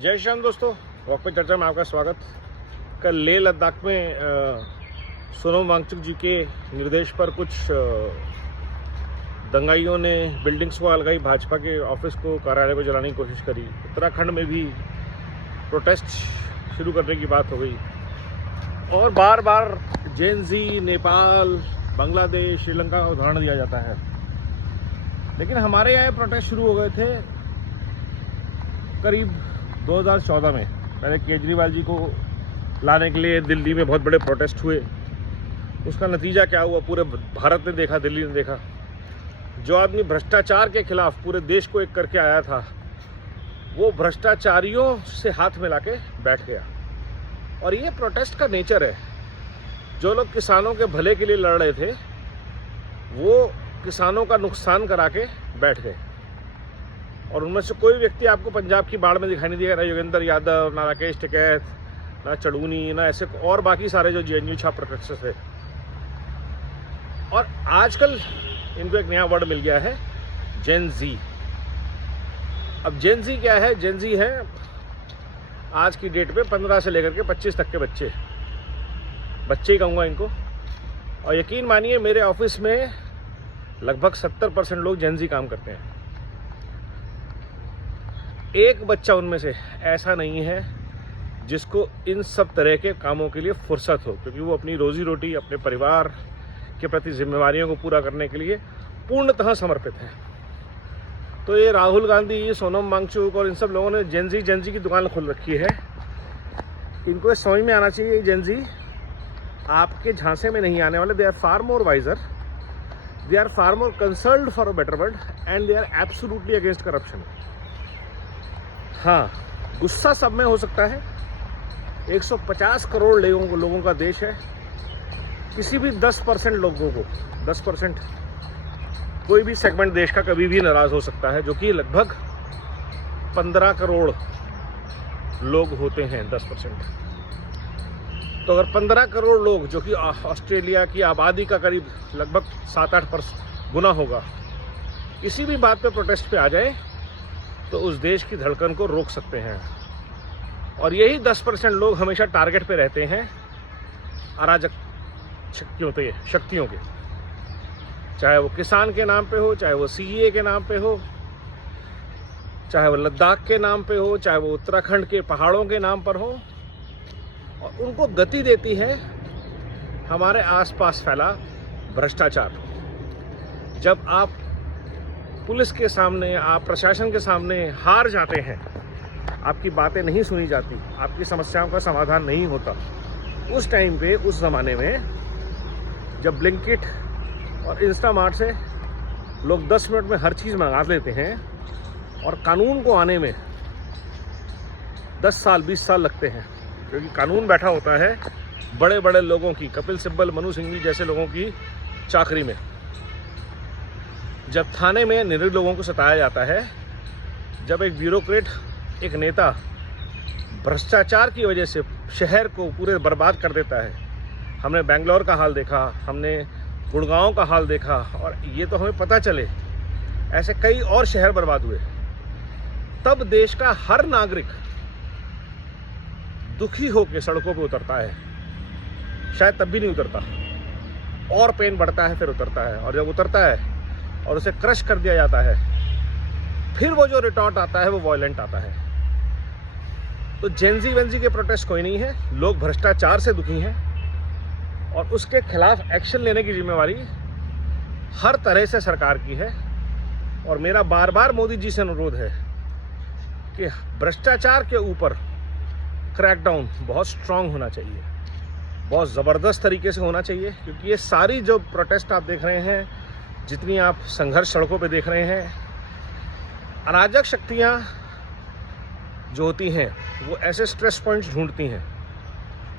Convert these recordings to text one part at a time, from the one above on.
जय श्री राम दोस्तों, वॉक पे चर्चा में आपका स्वागत। कल लेह लद्दाख में सोनम वांगचुक जी के निर्देश पर कुछ दंगाइयों ने बिल्डिंग्स को अलगाई, भाजपा के ऑफिस को, कार्यालय को जलाने की कोशिश करी। उत्तराखंड में भी प्रोटेस्ट शुरू करने की बात हो गई और बार बार जेएनजी, नेपाल, बांग्लादेश, श्रीलंका का उदाहरण दिया जाता है। लेकिन हमारे यहाँ प्रोटेस्ट शुरू हो गए थे करीब 2014 में। पहले केजरीवाल जी को लाने के लिए दिल्ली में बहुत बड़े प्रोटेस्ट हुए। उसका नतीजा क्या हुआ पूरे भारत ने देखा, दिल्ली ने देखा। जो आदमी भ्रष्टाचार के खिलाफ पूरे देश को एक करके आया था, वो भ्रष्टाचारियों से हाथ मिला के बैठ गया। और ये प्रोटेस्ट का नेचर है। जो लोग किसानों के भले के लिए लड़ रहे थे, वो किसानों का नुकसान करा के बैठ गए। और उनमें से कोई व्यक्ति आपको पंजाब की बाढ़ में दिखाई नहीं देगा, ना योगेंद्र यादव, ना राकेश टिकैत, ना चढ़ूनी, ना ऐसे और बाकी सारे जो जेएनयू छाप प्रोटेस्टर्स थे। और आजकल इनको एक नया वर्ड मिल गया है, जेन जी। अब जेन जी क्या है? जेन जी है आज की डेट पे 15 से लेकर के 25 तक के बच्चे ही कहूँगा इनको। और यकीन मानिए मेरे ऑफिस में लगभग 70% लोग जेन जी काम करते हैं। एक बच्चा उनमें से ऐसा नहीं है जिसको इन सब तरह के कामों के लिए फुर्सत हो, क्योंकि वो अपनी रोजी रोटी, अपने परिवार के प्रति जिम्मेवारियों को पूरा करने के लिए पूर्णतः समर्पित है। तो ये राहुल गांधी, सोनम वांगचुक और इन सब लोगों ने जेन जी की दुकान खोल रखी है। इनको समझ में आना चाहिए, जेन जी आपके झांसे में नहीं आने वाले। They are far more wiser, they are far more concerned for a better world and they are absolutely against corruption. हाँ, गुस्सा सब में हो सकता है। 150 करोड़ लोगों का देश है। किसी भी 10% लोगों को, 10% कोई भी सेगमेंट देश का कभी भी नाराज हो सकता है, जो कि लगभग 15 करोड़ लोग होते हैं, 10%। तो अगर 15 करोड़ लोग, जो कि ऑस्ट्रेलिया की आबादी का करीब लगभग 7-8 गुना होगा, किसी भी बात पे प्रोटेस्ट पे आ जाए तो उस देश की धड़कन को रोक सकते हैं। और यही 10% लोग हमेशा टारगेट पे रहते हैं अराजक शक्तियों के, चाहे वो किसान के नाम पे हो, चाहे वो सीए के नाम पे हो, चाहे वो लद्दाख के नाम पे हो, चाहे वो उत्तराखंड के पहाड़ों के नाम पर हो। और उनको गति देती है हमारे आसपास फैला भ्रष्टाचार। जब आप पुलिस के सामने, आप प्रशासन के सामने हार जाते हैं, आपकी बातें नहीं सुनी जाती, आपकी समस्याओं का समाधान नहीं होता, उस टाइम पे, उस ज़माने में जब ब्लिंकिट और इंस्टामार्ट से लोग 10 मिनट में हर चीज़ मंगा लेते हैं और कानून को आने में 10 साल 20 साल लगते हैं, क्योंकि कानून बैठा होता है बड़े बड़े लोगों की, कपिल सिब्बल, मनु सिंघवी जैसे लोगों की चाकरी में। जब थाने में निर्दोष लोगों को सताया जाता है, जब एक ब्यूरोक्रेट, एक नेता भ्रष्टाचार की वजह से शहर को पूरे बर्बाद कर देता है। हमने बेंगलोर का हाल देखा, हमने गुड़गांव का हाल देखा, और ये तो हमें पता चले ऐसे कई और शहर बर्बाद हुए। तब देश का हर नागरिक दुखी होकर सड़कों पे उतरता है। शायद तब भी नहीं उतरता, और पेन बढ़ता है, फिर उतरता है। और जब उतरता है और उसे क्रश कर दिया जाता है, फिर वो जो रिटॉर्ट आता है वो वायलेंट आता है। तो जेनजी वेंजी के प्रोटेस्ट कोई नहीं है, लोग भ्रष्टाचार से दुखी हैं और उसके खिलाफ एक्शन लेने की जिम्मेवारी हर तरह से सरकार की है। और मेरा बार बार मोदी जी से अनुरोध है कि भ्रष्टाचार के ऊपर क्रैकडाउन बहुत स्ट्रांग होना चाहिए, बहुत ज़बरदस्त तरीके से होना चाहिए। क्योंकि ये सारी जो प्रोटेस्ट आप देख रहे हैं, जितनी आप संघर्ष सड़कों पे देख रहे हैं, अराजक शक्तियाँ जो होती हैं वो ऐसे स्ट्रेस पॉइंट्स ढूंढती हैं,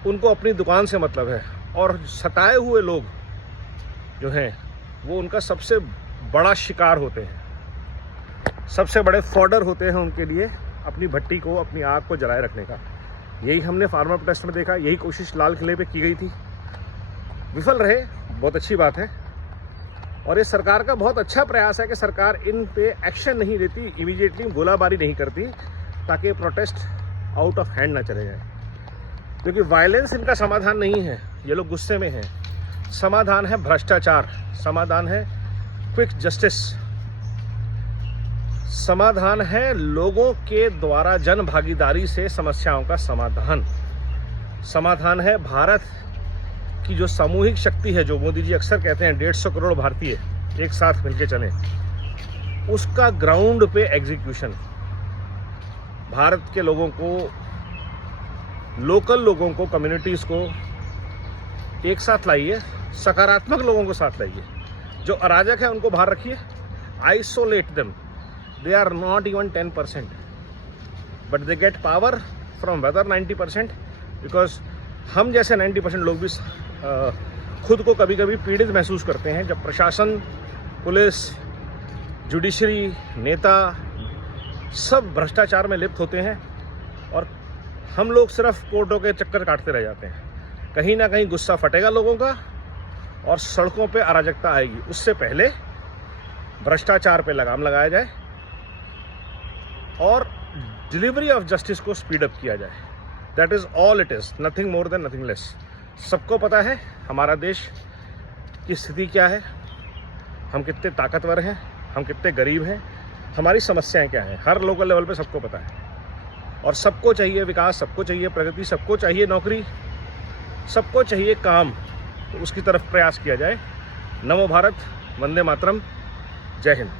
उनको अपनी दुकान से मतलब है। और सताए हुए लोग जो हैं वो उनका सबसे बड़ा शिकार होते हैं, सबसे बड़े फॉडर होते हैं उनके लिए अपनी भट्टी को, अपनी आग को जलाए रखने का। यही हमने फार्मर प्रोटेस्ट में देखा, यही कोशिश लाल किले पे की गई थी। विफल रहे, बहुत अच्छी बात है। और ये सरकार का बहुत अच्छा प्रयास है कि सरकार इन पे एक्शन नहीं लेती, इमीडिएटली गोलाबारी नहीं करती, ताकि प्रोटेस्ट आउट ऑफ हैंड ना चले जाए, क्योंकि वायलेंस इनका समाधान नहीं है। ये लोग गुस्से में हैं। समाधान है भ्रष्टाचार, समाधान है क्विक जस्टिस, समाधान है लोगों के द्वारा जन भागीदारी से समस्याओं का समाधान, समाधान है भारत की जो सामूहिक शक्ति है, जो मोदी जी अक्सर कहते हैं 150 करोड़ भारतीय एक साथ मिलके चलें, उसका ग्राउंड पे एग्जीक्यूशन। भारत के लोगों को, लोकल लोगों को, कम्युनिटीज़ को एक साथ लाइए, सकारात्मक लोगों को साथ लाइए। जो अराजक है उनको बाहर रखिए, isolate them, they are not even 10%, but they get power from weather 90%, because हम जैसे 90% लोग भी खुद को कभी कभी पीड़ित महसूस करते हैं जब प्रशासन, पुलिस, जुडिशरी, नेता सब भ्रष्टाचार में लिप्त होते हैं और हम लोग सिर्फ कोर्टों के चक्कर काटते रह जाते हैं। कहीं ना कहीं गुस्सा फटेगा लोगों का और सड़कों पे अराजकता आएगी। उससे पहले भ्रष्टाचार पे लगाम लगाया जाए और डिलीवरी ऑफ जस्टिस को स्पीड अप किया जाए। That is all it is, nothing more than nothing less. सबको पता है हमारा देश की स्थिति क्या है, हम कितने ताकतवर हैं, हम कितने गरीब हैं, हमारी समस्याएं क्या हैं, हर लोकल लेवल पे सबको पता है। और सबको चाहिए विकास, सबको चाहिए प्रगति, सबको चाहिए नौकरी, सबको चाहिए काम, तो उसकी तरफ प्रयास किया जाए। नमो भारत, वंदे मातरम, जय हिंद।